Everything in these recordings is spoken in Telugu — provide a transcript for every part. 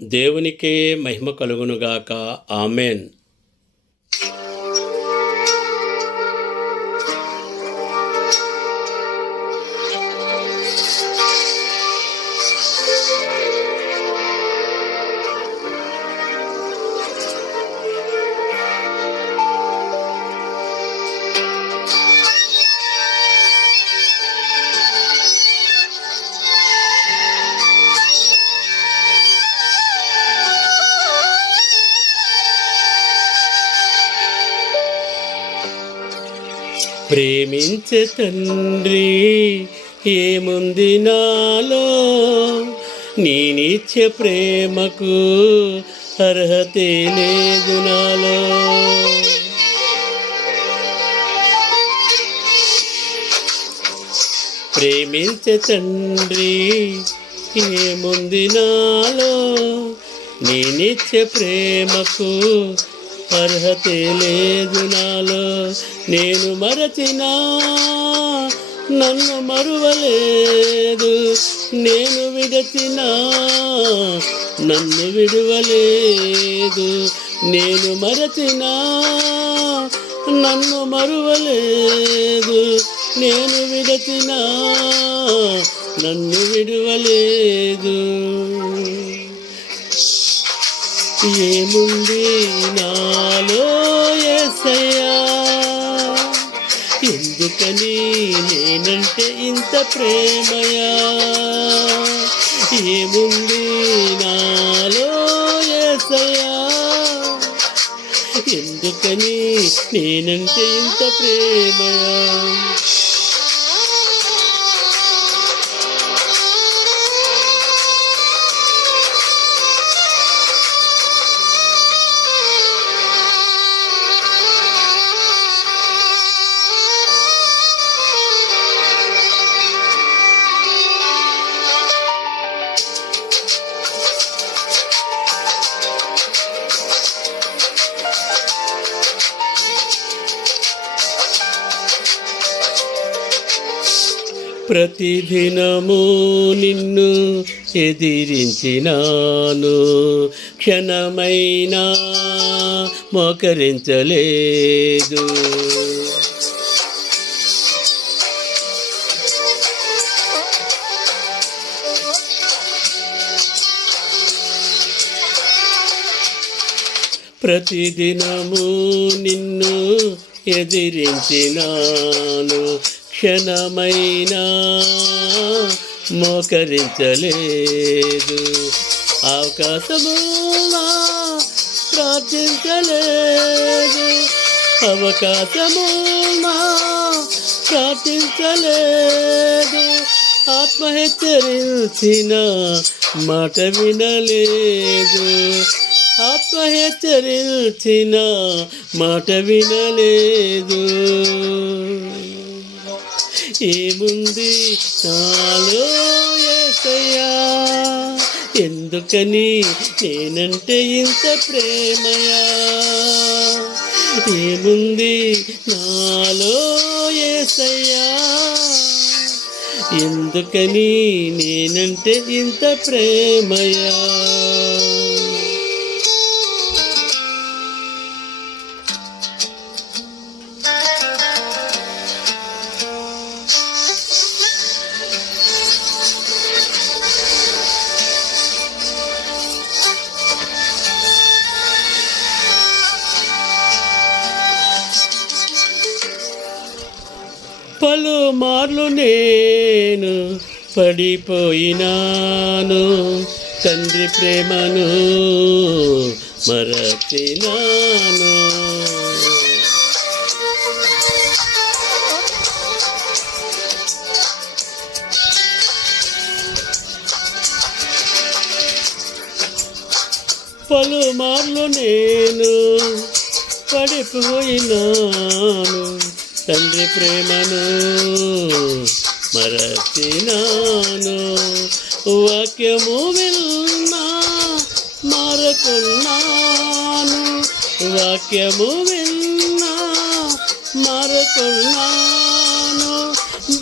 దేవునికే మహిమ కలుగునుగాక. ఆమెన్. ప్రేమించే తండ్రి ఏముంది నాలో, నేనిచ్చే ప్రేమకు అర్హతే లేదు నాలో. ప్రేమించే తండ్రి ఏముంది నాలో, నేనిచ్చే ప్రేమకు అర్హతే లేదు నాలో. నేను మరచినా నన్ను మరువలేదు, నేను విడచినా నన్ను విడువలేదు. నేను మరచినా నన్ను మరువలేదు, నేను విడచినా నన్ను విడువలేదు. ఏముంది నాలో యేసయ్యా, ఎందుకని నేనంటే ఇంత ప్రేమయా? ఏముంది నాలో యేసయ్యా, ఎందుకని నేనంటే ఇంత ప్రేమయా? ప్రతిదినము నిన్ను ఎదిరించినాను, క్షణమైనా మోకరించలేదు. ప్రతిదినము నిన్ను ఎదిరించినాను, క్షణమైనా మోకరించలేదు. అవకాశమునా ప్రార్థించలేదు, అవకాశమునా ప్రార్థించలేదు. ఆత్మహెచ్చరించిన మాట వినలేదు, ఆత్మహెచ్చరించిన మాట వినలేదు. ఏముంది నాలో యేసయ్యా, ఎందుకని నేనంటే ఇంత ప్రేమయా? ఏముంది నాలో యేసయ్యా, ఎందుకని నేనంటే ఇంత ప్రేమయా? పలుమార్లు నేను పడిపోయినాను, తండ్రి ప్రేమను మరచినాను. పలుమార్లు నేను పడిపోయినాను, తండ్రి ప్రేమను మరచినాను. వాక్యము విన్నా మారకున్నాను, వాక్యము విన్నా మారకున్నాను.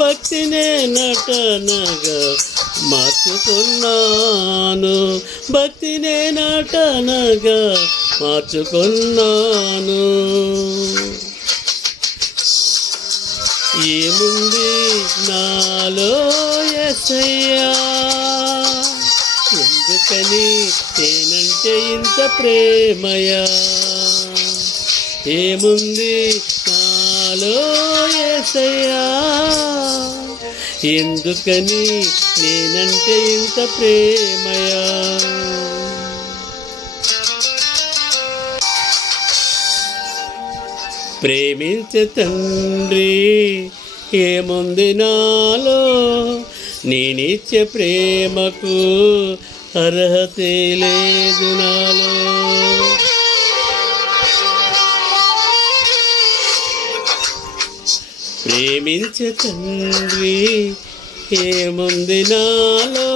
భక్తినే నటనగా మార్చుకున్నాను, భక్తినే నటనగా మార్చుకున్నాను. ఏముంది నాలో యేసయ్యా, ఎందుకని నేనంటే ఇంత ప్రేమయా? ఏముంది నాలో యేసయ్యా, ఎందుకని నేనంటే ఇంత ప్రేమయా? ప్రేమించే తండ్రి ఏముంది నాలో, నేనిచ్చే ప్రేమకు అర్హతే లేదు నాలో. ప్రేమించే తండ్రి ఏముంది నాలో,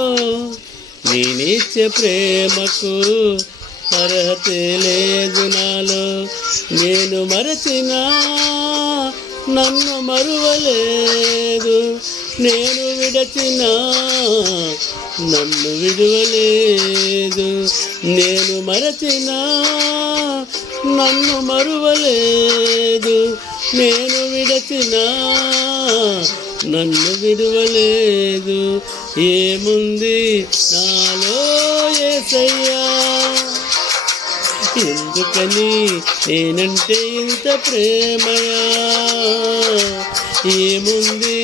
నేనిచ్చే ప్రేమకు అర్హతే లేదు నాలో. నేను మరచినా నన్ను మరువలేదు, నేను విడచినా నన్ను విడువలేదు. నేను మరచినా నన్ను మరువలేదు, నేను విడచినా నన్ను విడువలేదు. ఏముంది నాలో యేసయ్యా, ఎందుకని నేనంటే ఇంత ప్రేమయా? ఏముంది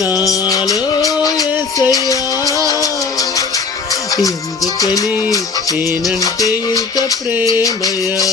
నాలో యేసయ్యా, ఎందుకని నేనంటే ఇంత ప్రేమయా?